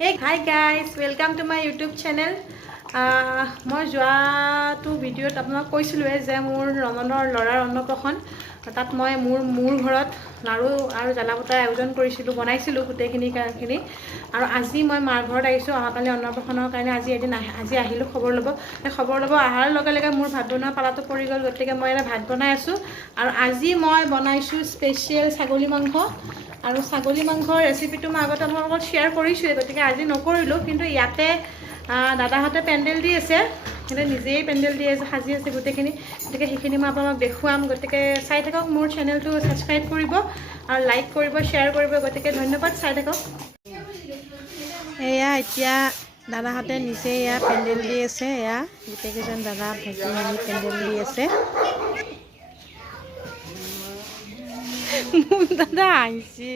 Hey, hi guys, welcome to my YouTube channel. মই যোৱাটো ভিডিঅ'ত আপোনাক কৈছিলোঁৱে যে মোৰ ৰমনৰ ল'ৰাৰ অন্নপ্ৰসন তাত মই মোৰ ঘৰত লাড়ু আৰু জ্বালাপতাৰ আয়োজন কৰিছিলোঁ, বনাইছিলোঁ গোটেইখিনি আৰু আজি মই মাৰ ঘৰত আহিছোঁ অহাকালি অন্নপ্ৰসনৰ কাৰণে। আজি আহিলোঁ খবৰ ল'ব অহাৰ লগে লগে মোৰ ভাত বনোৱা পালাটো পৰি গ'ল, গতিকে মই এটা ভাত বনাই আছোঁ। আৰু আজি মই বনাইছোঁ স্পেচিয়েল ছাগলী মাংস। আৰু ছাগলী মাংসৰ ৰেচিপিটো মই আগতে আপোনালোকৰ লগত শ্বেয়াৰ কৰিছোঁৱে, গতিকে আজি নকৰিলোঁ। কিন্তু ইয়াতে দাদাহঁতে পেণ্ডেল দি আছে, সিহঁতে নিজেই পেণ্ডেল দি আছে, সাজি আছে গোটেইখিনি, গতিকে সেইখিনি মই আপোনালোকক দেখুৱাম। গতিকে চাই থাকক, মোৰ চেনেলটো ছাবস্ক্ৰাইব কৰিব আৰু লাইক কৰিব, শ্বেয়াৰ কৰিব। গতিকে ধন্যবাদ, চাই থাকক। এয়া এতিয়া দাদাহঁতে নিজে এয়া পেণ্ডেল দি আছে, এয়া গোটেইকেইজন দাদা ভজি মেলি পেণ্ডেল দি আছে। দাদা আহিছে।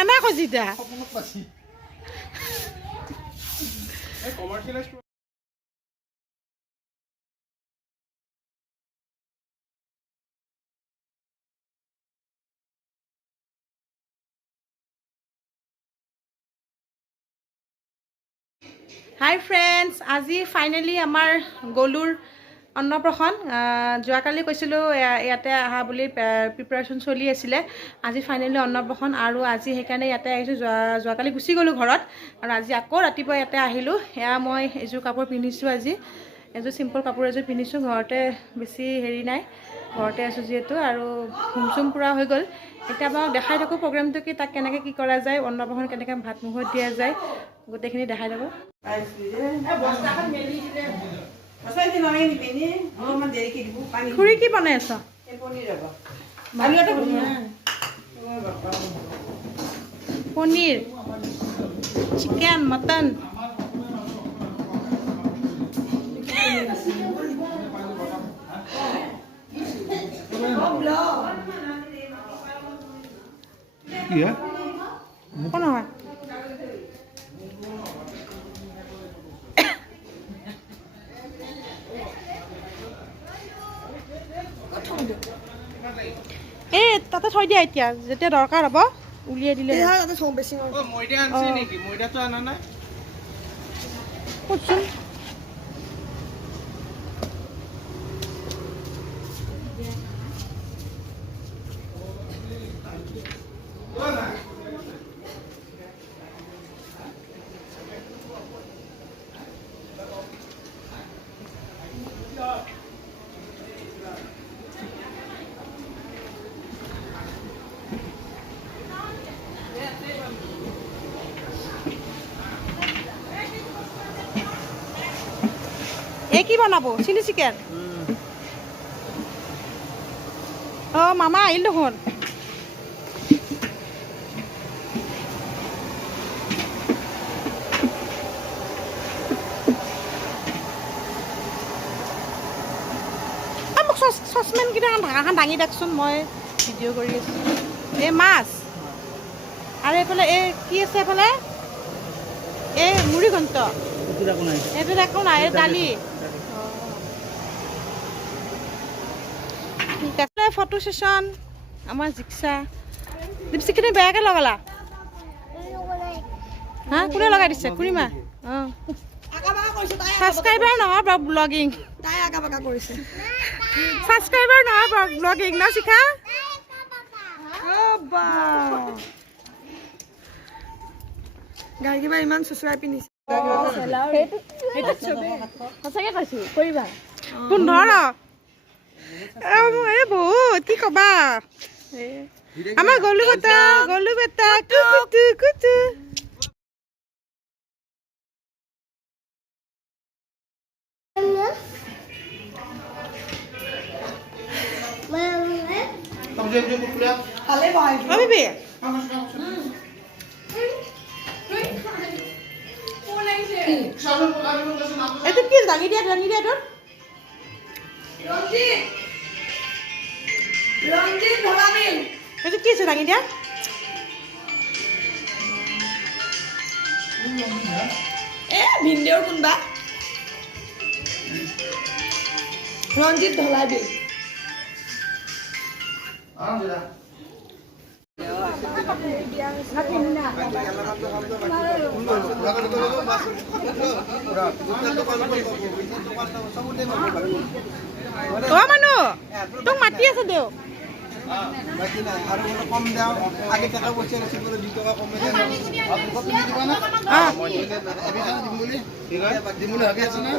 এনে খজিতা হাই ফ্ৰেণ্ডছ, আজি ফাইনেলি আমাৰ গলুৰ অন্নপ্ৰসন। যোৱাকালি কৈছিলোঁ ইয়াতে অহা বুলি প্ৰিপাৰেশ্যন চলি আছিলে। আজি ফাইনেলি অন্নপ্ৰসন আৰু আজি সেইকাৰণে ইয়াতে আহিছোঁ। যোৱাকালি গুচি গ'লোঁ ঘৰত আৰু আজি আকৌ ৰাতিপুৱা ইয়াতে আহিলোঁ। এয়া মই এযোৰ কাপোৰ পিন্ধিছোঁ, আজি এযোৰ চিম্পল কাপোৰ এযোৰ পিন্ধিছোঁ। ঘৰতে বেছি হেৰি নাই, ঘৰতে আছোঁ যিহেতু, আৰু হোম পূৰা হৈ গ'ল। এতিয়া আপোনাক দেখাই থাকোঁ প্ৰগ্ৰেমটো কি, তাক কেনেকৈ কি কৰা যায়, অন্নপ্ৰসন কেনেকৈ ভাত মুখত দিয়া যায়, গোটেইখিনি দেখাই থাকোঁ। খুৰী কি বনাই আছ? Paneer, chicken, mutton. নহয় এই তাতে থৈ দিয়া, এতিয়া যেতিয়া দৰকাৰ হ'ব উলিয়াই দিলে। ক'তচোন এই কি বনাব? Chilli chicken. অঁ, মামা আহিল দেখোন। মোক চচপেনকেইটা ঢাকাখন দাঙি দিয়কচোন, মই ভিডিঅ' কৰি আছোঁ। এই মাছ আৰু এইফালে এই কি আছে, এইফালে এই মুড়ি ঘণ্ট, এইটোত একো নাই, এই দালি। ঠিক আছে, ফটো ছেশ্যন আমাৰ জিক্সা। লিপষ্টিকখিনি বেয়াকৈ লগালা? হা, কোনে লগাই দিছে? খুৰীমা? অঁ, ছাবস্ক্ৰাইবাৰ নহয় বাৰু, ব্লগিং। ছাবস্ক্ৰাইবাৰ নহয় বাৰু, ব্লগিং ন শিখা? গাড়ী কিবা ইমান চুচৰাই পিন্ধিছে। সঁচাকৈ কৈছোঁ, কৰিবা 15। এই বহুত কি ক'বা, আমাৰ গলু বেটা কুটু কুটু। এইটো কি দাঙি দিয়া তোৰ? Ronjit, Ronjit, Bhalamil. এইটো কি আছে দাঙি দিয়া ভিনদেউৰ কোনবা ৰঞ্জিত ঢলাবি মানুহ তোক মাতি আছে দেউ কম দাও আগে টাকা পয়সা রিসিভ করে 2 টাকা কমে দেন তুমি দিবা না এবি জানা দিমুলি ঠিক আছে দিমুলি ভাবি আছে না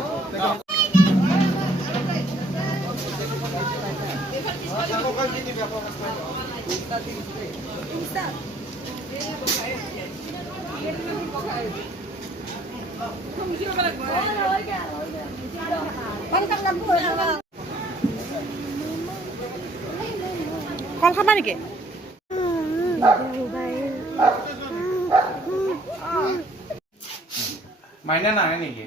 কল খাবা নেকি মাইনা নাহে নেকি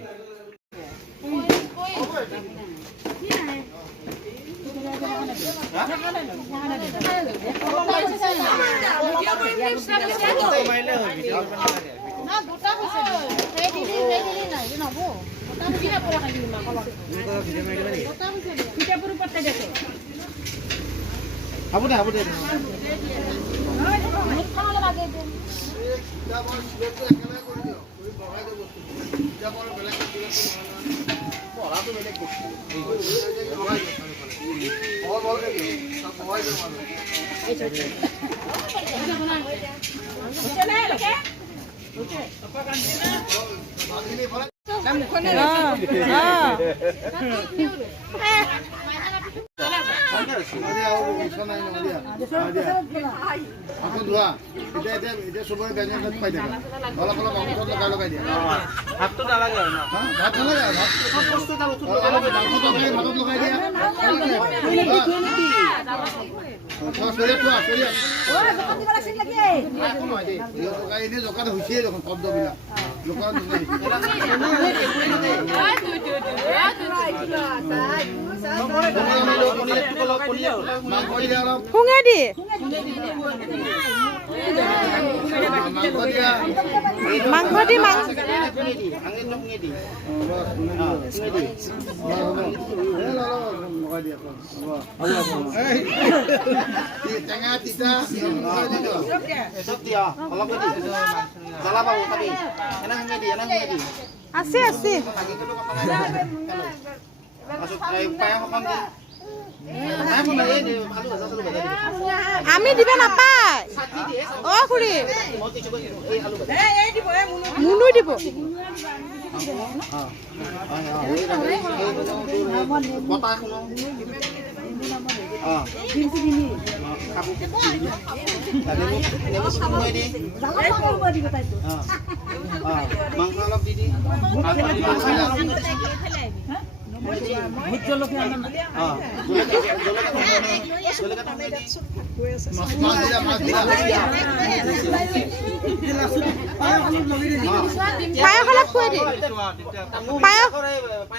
হ'ব দে চবৰে বেঞ্চত পাই থাকে অলপ অলপ অংশত লগাই দিয়া ভাতটো নালাগে আৰু ভাত নালাগে ভাতত লগাই দিয়া এনে জকাত হৈছে দেখোন শব্দবিলাক শুঙে দি মাংস দি টেঙা তিতা আছে আমি দিব নাপায় অ খুৰী মুনুই দিব মাংস অলপ দি দি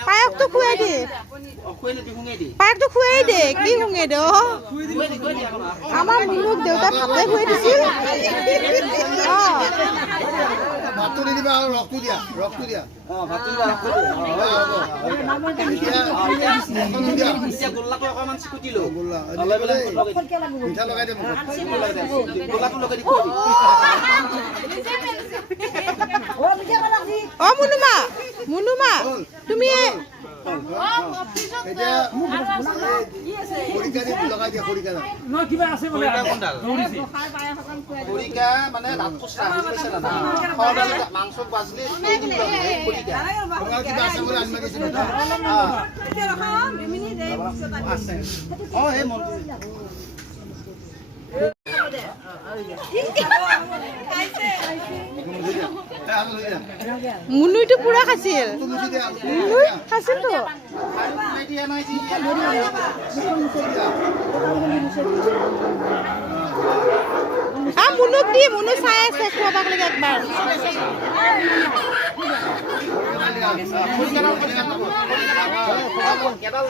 পায়সটো খুৱাই দে পায়সটো খুৱাই দে কি শুঙে দে আমাৰ মুনুক দেউতাই ভাতে খুৱাই দিছিল ভাতটো দি দিবা আৰু ৰসটো দিয়া ভাতটো দিয়া গোল্লাটো অকণমান চিকুটি লো মিঠা লগাই দে গোল্লাটো লগাই দিব অ মুনুমা তুমি মাংস বাজলি মুনুইটো পুৰা খাইছিল মুনুই খাইছিলতো মুনুক দি মুনু চাই আছে খোৱাবাক লাগে একবাৰ কেডাল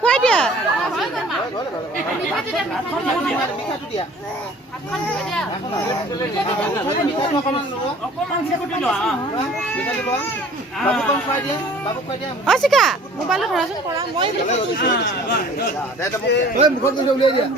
খুৱাই দিয়া অচিকা মোবাইলত ধৰাচোন কৰা মই মুখত উলিয়াই দিয়া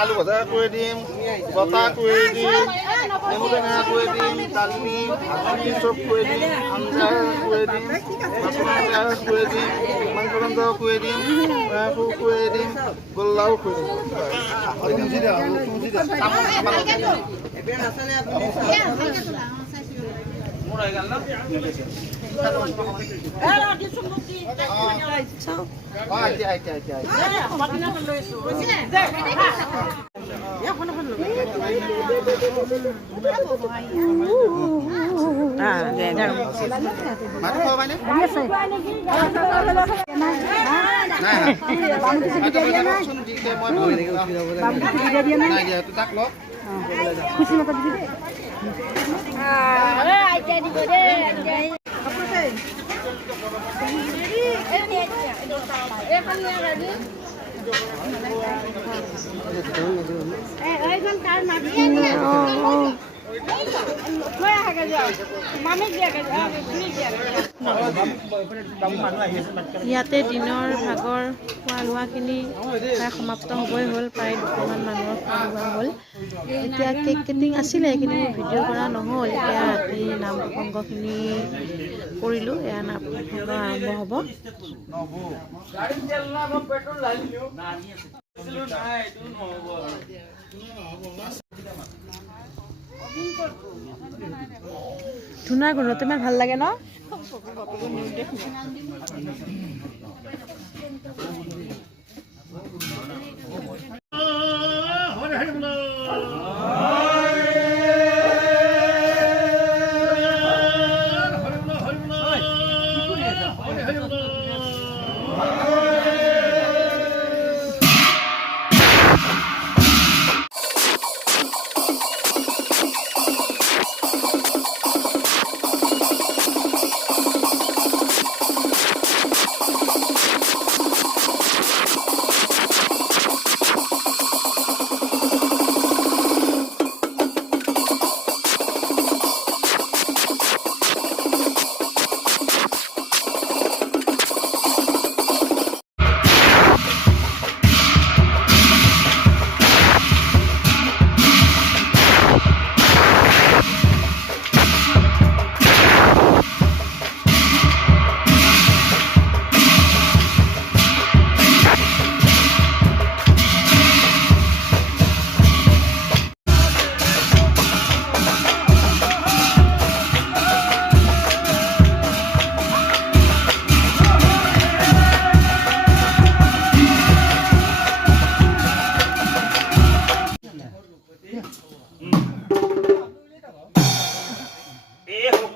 আলু ভজা কৰি দিম বটা কৰি দিম নেমু টেঙা কৰি দিম দালি চব কৰি দিম আঞ্জা কৰি দিম কৰি দিম মাংস আঞ্জা কৰি দিম কৰি দিম গোল্লাও কৰি ইয়াতে দিনৰ ভাগৰ খোৱা লোৱাখিনি প্ৰায় সমাপ্ত হ'বই হ'ল প্ৰায় 200মান মানুহৰ খোৱা লোৱা হ'ল এতিয়া কেক কাটিং আছিলে কিন্তু ভিডিঅ' কৰা নহ'ল এতিয়া ৰাতি নাম প্ৰসংগখিনি কৰিলোঁ এয়া নাম প্ৰসংগ আৰম্ভ হ'ব ধুনাৰ গোন্ধটো ইমান ভাল লাগে ন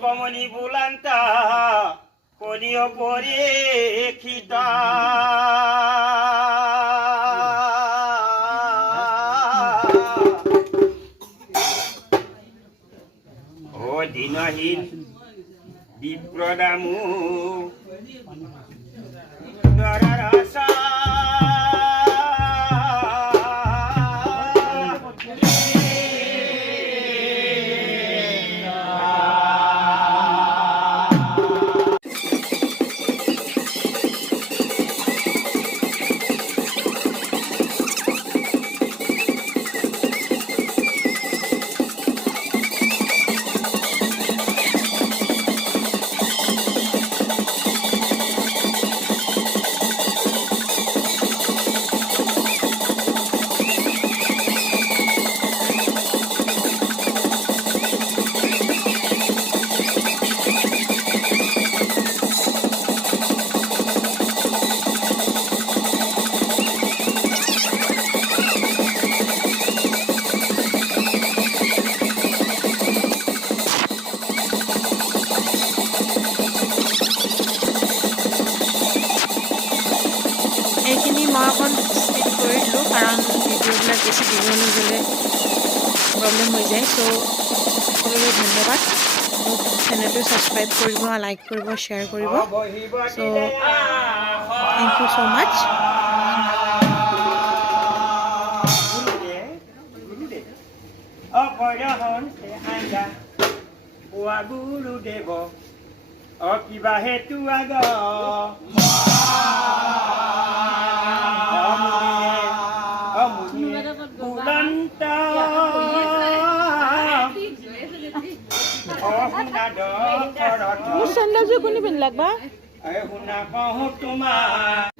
কমনি বুলান্তা কলিও পরীক্ষিতা ও দিনহীন বিপ্রদামু নরার আশা ভিডিঅ'বিলাক বেছি দীঘল হৈ গ'লে প্ৰব্লেম হৈ যায়। চ' সকলোকে ধন্যবাদ। মোক চেনেলটো ছাবস্ক্ৰাইব কৰিব, লাইক কৰিব, শ্বেয়াৰ কৰিব। চ' থেংক ইউ ছ' মাছ। গুৰুদেৱ কিবা হেতু আগ বুলন্ত মোৰ চেণ্ডেলযোৰ কোনে পিন্ধিলাক বা? শুনা কওঁ তোমাৰ